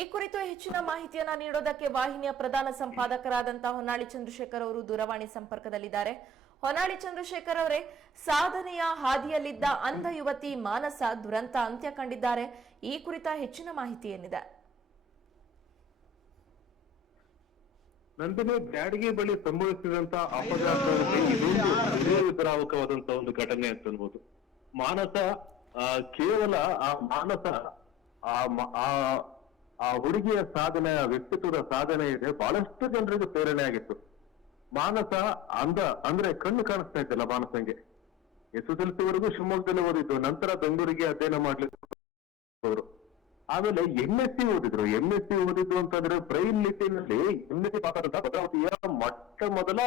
ಈ ಕುರಿತು ಹೆಚ್ಚಿನ ಮಾಹಿತಿಯನ್ನ ನೀಡೋದಕ್ಕೆ ವಾಹಿನಿಯ ಪ್ರಧಾನ ಸಂಪಾದಕರಾದಂತಹ ಹೊನ್ನಾಳಿ ಚಂದ್ರಶೇಖರ್ ಅವರು ದೂರವಾಣಿ ಸಂಪರ್ಕದಲ್ಲಿದ್ದಾರೆ. ಹೊನ್ನಾಳಿ ಚಂದ್ರಶೇಖರ್ ಅವರೇ, ಸಾಧನೆಯ ಹಾದಿಯಲ್ಲಿದ್ದ ಅಂಧ ಯುವತಿ ಮಾನಸ ದುರಂತ ಅಂತ್ಯ ಕಂಡಿದ್ದಾರೆ. ಈ ಕುರಿತ ಹೆಚ್ಚಿನ ಮಾಹಿತಿ ಏನಿದೆ? ನಂದಿನಿ ಬ್ಯಾಡಗಿ ಬಳಿ ಸಂಭವಿಸಿದಂತ ಹೃದಯವಿದ್ರಾವಕವಾದಂತ ಒಂದು ಘಟನೆ ಅಂತ ಅನ್ಬೋದು. ಮಾನಸ ಕೇವಲ ಆ ಮಾನಸ ಆ ಆ ಹುಡುಗಿಯ ಸಾಧನೆ, ಆ ವ್ಯಕ್ತಿತ್ವದ ಸಾಧನೆ ಇದೆ. ಬಹಳಷ್ಟು ಜನರಿಗೆ ಪ್ರೇರಣೆ ಆಗಿತ್ತು. ಮಾನಸ ಅಂದ, ಅಂದ್ರೆ ಕಣ್ಣು ಕಾಣಿಸ್ತಾ ಇದ್ದಲ್ಲ ಮಾನಸಂಗೆ. ಎಸ್ ಎಸ್ ಎಲ್ ಶಿವಮೊಗ್ಗದಲ್ಲಿ ಓದಿದ್ದು, ನಂತರ ಬೆಂಗಳೂರಿಗೆ ಅಧ್ಯಯನ ಮಾಡ್ಲಿಕ್ಕೆ ಆಮೇಲೆ ಎಂ ಎಸ್ ಸಿ ಓದಿದ್ರು. ಎಂ ಎಸ್ ಸಿ ಓದಿದ್ರು ಅಂತಂದ್ರೆ ಬ್ರೈಲ್ ಲಿಪಿನಲ್ಲಿ ಎಂ ಎಸ್ ಸಿ ಮಾತಾಡಿದ ಭದ್ರಾವತಿಯ ಮೊಟ್ಟ ಮೊದಲ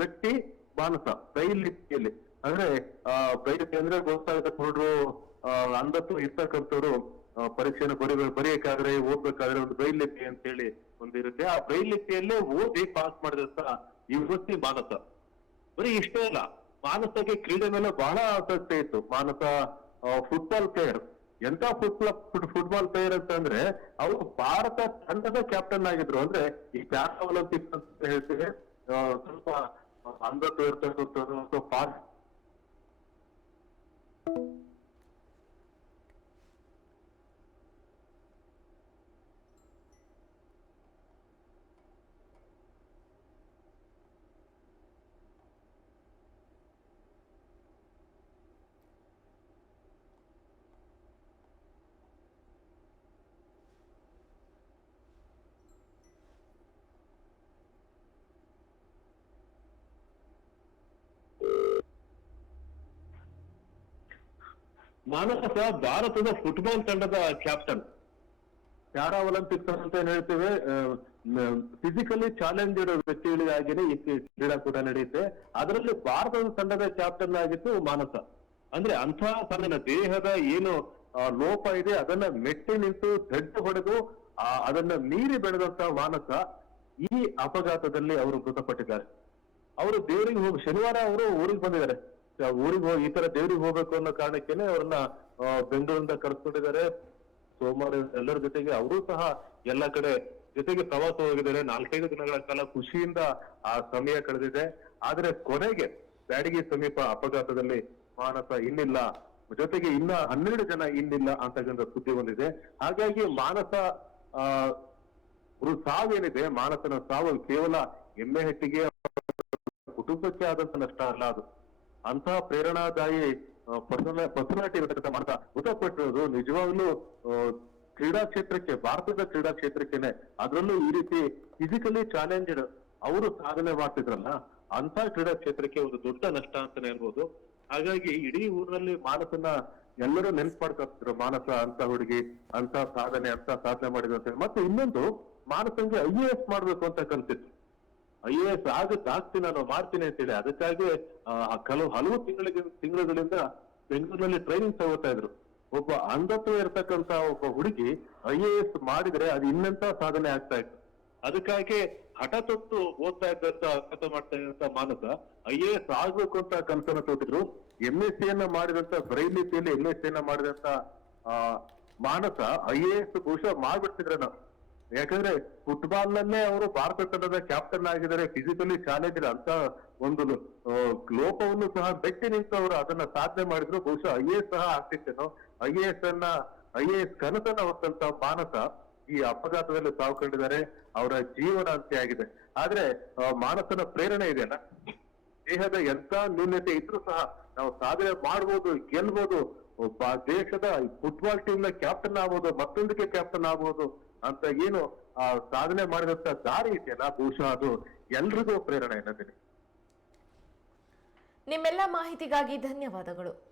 ವ್ಯಕ್ತಿ ಮಾನಸ. ಬ್ರೈಲ್ ಲಿಪಿಯಲ್ಲಿ. ಅಂದ್ರೆ ಬ್ರೈಲ್ ಅಂದ್ರೆ ಗೊತ್ತಾಗುತ್ತೆ ಹುಡುಗರು ಅಂಧತ್ವ ಇರ್ತಕ್ಕಂಥವ್ರು. ಆ, ಪರೀಕ್ಷೆನ ಬರಿ ಬರೆಯಕ್ಕಾದ್ರೆ ಓದ್ಬೇಕಾದ್ರೆ ಒಂದು ಬ್ರೈಲ್ ಲಿಪಿ ಅಂತ ಹೇಳಿ ಒಂದಿರುತ್ತೆ ಆ ಬ್ರೈಲ್ ಲಿಪಿಯಲ್ಲೇ ಓದಿ ಪಾಸ್ ಮಾಡಿದಂತ ಯುವತಿ ಮಾನಸ. ಬರೀ ಇಷ್ಟೇ ಅಲ್ಲ ಮಾನಸಕ್ಕೆ ಕ್ರೀಡೆ ಮೇಲೆ ಬಹಳ ಆಸಕ್ತಿ ಇತ್ತು. ಮಾನಸ ಫುಟ್ಬಾಲ್ ಪ್ಲೇಯರ್ ಎಂತ ಫುಟ್ಬಾಲ್ ಫುಟ್ಬಾಲ್ ಪ್ಲೇಯರ್ ಅಂತ ಅಂದ್ರೆ ಅವರು ಭಾರತ ತಂಡದ ಕ್ಯಾಪ್ಟನ್ ಆಗಿದ್ರು. ಅಂದ್ರೆ ಈ ಪ್ಯಾರಾ ಒಲಿಂಪಿಕ್ಸ್ ಅಂತ ಹೇಳ್ತೀವಿ. ಸ್ವಲ್ಪ ಅಂಧತ್ವ ಇರ್ತಕ್ಕಂಥದ್ದು ಫಾಸ್ಟ್ ಮಾನಸ ಭಾರತದ ಫುಟ್ಬಾಲ್ ತಂಡದ ಕ್ಯಾಪ್ಟನ್ ಪ್ಯಾರಾ ಒಲಿಂಪಿಕ್ಸ್ ಅಂತ ಏನ್ ಹೇಳ್ತೇವೆ ಫಿಸಿಕಲಿ ಚಾಲೆಂಜ್ ಇರೋ ವ್ಯಕ್ತಿಗಳಿಗಾಗಿನೇ ಈ ಕ್ರೀಡಾಕೂಟ ನಡೆಯುತ್ತೆ. ಅದರಲ್ಲಿ ಭಾರತದ ತಂಡದ ಕ್ಯಾಪ್ಟನ್ ಆಗಿತ್ತು ಮಾನಸ. ಅಂದ್ರೆ ಅಂಥ ತನ್ನ ದೇಹದ ಏನು ಲೋಪ ಇದೆ ಅದನ್ನ ಮೆಟ್ಟಿ ನಿಂತು ದಡ್ಡು ಹೊಡೆದು ಅದನ್ನ ಮೀರಿ ಬೆಳೆದಂತ ಮಾನಸ ಈ ಅಪಘಾತದಲ್ಲಿ ಅವರು ಮೃತಪಟ್ಟಿದ್ದಾರೆ. ಅವರು ದೇವರಿಗೆ ಹೋಗಿ ಶನಿವಾರ ಅವರು ಊರಿಗೆ ಬಂದಿದ್ದಾರೆ. ಊರಿಗೆ ಹೋಗಿ ಈ ತರ ದೇವ್ರಿಗೆ ಹೋಗ್ಬೇಕು ಅನ್ನೋ ಕಾರಣಕ್ಕೇನೆ ಅವ್ರನ್ನ ಬೆಂಗಳೂರಿಂದ ಕರ್ಸ್ಕೊಂಡಿದ್ದಾರೆ. ಸೋಮವಾರ ಎಲ್ಲರ ಜೊತೆಗೆ ಅವರು ಸಹ ಎಲ್ಲ ಕಡೆ ಜೊತೆಗೆ ಪ್ರವಾಸ ಹೋಗಿದ್ದಾರೆ. ನಾಲ್ಕೈದು ದಿನಗಳ ಕಾಲ ಖುಷಿಯಿಂದ ಆ ಸಮಯ ಕಳೆದಿದೆ. ಆದ್ರೆ ಕೊನೆಗೆ ಬ್ಯಾಡಗಿ ಸಮೀಪ ಅಪಘಾತದಲ್ಲಿ ಮಾನಸ ಇನ್ನಿಲ್ಲ. ಜೊತೆಗೆ ಇನ್ನ ಹನ್ನೆರಡು ಜನ ಇನ್ನಿಲ್ಲ ಅಂತಕ್ಕಂಥ ಸುದ್ದಿ ಬಂದಿದೆ. ಹಾಗಾಗಿ ಮಾನಸ, ಆ ಸಾವೇನಿದೆ ಮಾನಸನ ಸಾವು ಕೇವಲ ಎಮ್ಮೆ ಹೆಟ್ಟಿಗೆ ಕುಟುಂಬಕ್ಕೆ ಆದಂತ ನಷ್ಟ ಅಲ್ಲ ಅದು. ಅಂತಹ ಪ್ರೇರಣಾದಾಯಿ ಪರ್ಸನಾಲಿಟಿ ಇರತಕ್ಕಂಥ ಮಾಡ್ತ ಮೃತಪಟ್ಟಿರೋದು ನಿಜವಾಗ್ಲೂ ಕ್ರೀಡಾ ಕ್ಷೇತ್ರಕ್ಕೆ, ಭಾರತದ ಕ್ರೀಡಾ ಕ್ಷೇತ್ರಕ್ಕೆನೆ ಅದರಲ್ಲೂ ಈ ರೀತಿ ಫಿಸಿಕಲಿ ಚಾಲೆಂಜ್ಡ್ ಅವರು ಸಾಧನೆ ಮಾಡ್ತಿದ್ರಲ್ಲ ಅಂತ ಕ್ರೀಡಾ ಕ್ಷೇತ್ರಕ್ಕೆ ಒಂದು ದೊಡ್ಡ ನಷ್ಟ ಅಂತಾನೆ ಹೇಳ್ಬೋದು. ಹಾಗಾಗಿ ಇಡೀ ಊರಿನಲ್ಲಿ ಮಾನಸನ ಎಲ್ಲರೂ ನೆನ್ಪು ಮಾನಸ ಅಂತ ಹುಡುಗಿ ಅಂತ ಸಾಧನೆ ಅಂತ ಸಾಧನೆ ಮಾಡಿದ್ರು ಅಂತ ಮತ್ತೆ ಇನ್ನೊಂದು ಮಾನಸಂಗೆ ಐ ಎ ಎಸ್ ಮಾಡ್ಬೇಕು ಅಂತ ಕಲ್ತಿತ್ತು ಐ ಎ ಎಸ್ ಆಗ್ತೀನಿ ನಾನು ಮಾಡ್ತೀನಿ ಅಂತೇಳಿ ಅದಕ್ಕಾಗಿ ಕೆಲವು ಹಲವು ತಿಂಗಳಿಗೆ, ತಿಂಗಳುಗಳಿಂದ ಬೆಂಗಳೂರಿನಲ್ಲಿ ಟ್ರೈನಿಂಗ್ ತಗೋತಾ ಇದ್ರು. ಒಬ್ಬ ಅಂಧತ್ವ ಇರತಕ್ಕಂತ ಒಬ್ಬ ಹುಡುಗಿ ಐ ಮಾಡಿದ್ರೆ ಅದು ಇನ್ನೆಂತ ಸಾಧನೆ ಆಗ್ತಾ ಇತ್ತು. ಅದಕ್ಕಾಗಿ ಹಠ ತೊಟ್ಟು ಓದ್ತಾ ಇದ್ದಂತ ಕಥ ಮಾಡ್ತಾ ಇದ್ದಂತ ಮಾನಸ ಐ ಎ ಎಸ್ ಆಗ್ಬೇಕು ಅಂತ ಕನಸನ್ನ ತೊಟ್ಟಿದ್ರು. ಎಂ ಎಸ್ ಸಿಯನ್ನ ಮಾಡಿದಂತ ಬ್ರೈನ್ ಲಿಪಿಯಲ್ಲಿ ಎಂ ಎಸ್ ಸಿಯನ್ನ ಮಾಡಿದಂತ, ಆ, ಮಾನಸ ಐ ಎ ಎಸ್ ಬಹುಶಃ ಮಾಡ್ಬಿಡ್ತಿದ್ರೇನೋ ಯಾಕಂದ್ರೆ ಫುಟ್ಬಾಲ್ ನಲ್ಲೇ ಅವರು ಭಾರತ ತಂಡದ ಕ್ಯಾಪ್ಟನ್ ಆಗಿದ್ದಾರೆ ಫಿಸಿಕಲಿ ಚಾಲೆಂಜ್ ಅಂತ ಒಂದು ಲೋಪವನ್ನು ಸಹ ಬೆಟ್ಟಿ ನಿಂತು ಅವರು ಅದನ್ನ ಸಾಧನೆ ಮಾಡಿದ್ರು. ಬಹುಶಃ ಐ ಎಸ್ ಸಹ ಆಗ್ತಿತ್ತೇನೋ ಐ ಎ ಎಸ್ ಅನ್ನ ಐ ಎ ಎಸ್ ಕನಸನ್ನ ಹೊತ್ತಂತ ಮಾನಸ ಈ ಅಪಘಾತದಲ್ಲಿ ಸಾವು ಕಂಡಿದ್ದಾರೆ ಅವರ ಜೀವನ ಅಂತ್ಯ ಆಗಿದೆ. ಆದ್ರೆ ಮಾನಸನ ಪ್ರೇರಣೆ ಇದೆಯಲ್ಲ? ದೇಹದ ಎಂತ ನ್ಯೂನ್ಯತೆ ಇದ್ರೂ ಸಹ ನಾವು ಸಾಧನೆ ಮಾಡ್ಬೋದು ಒಬ್ಬ ದೇಶದ ಫುಟ್ಬಾಲ್ ಟೀಮ್ನ ಕ್ಯಾಪ್ಟನ್ ಆಗ್ಬೋದು, ಮತ್ತೊಂದಕ್ಕೆ ಕ್ಯಾಪ್ಟನ್ ಆಗ್ಬೋದು. ಅಂತ ಏನು, ಆ ಸಾಧನೆ ಮಾಡಿದಂತ ದಾರಿ ಇದೆಯಲ್ಲ ಬಹುಶಃ ಅದು, ಎಲ್ರಿಗೂ ಪ್ರೇರಣೆ ಎನ್ನತೀನಿ. ನಿಮ್ಮೆಲ್ಲ ಮಾಹಿತಿಗಾಗಿ ಧನ್ಯವಾದಗಳು.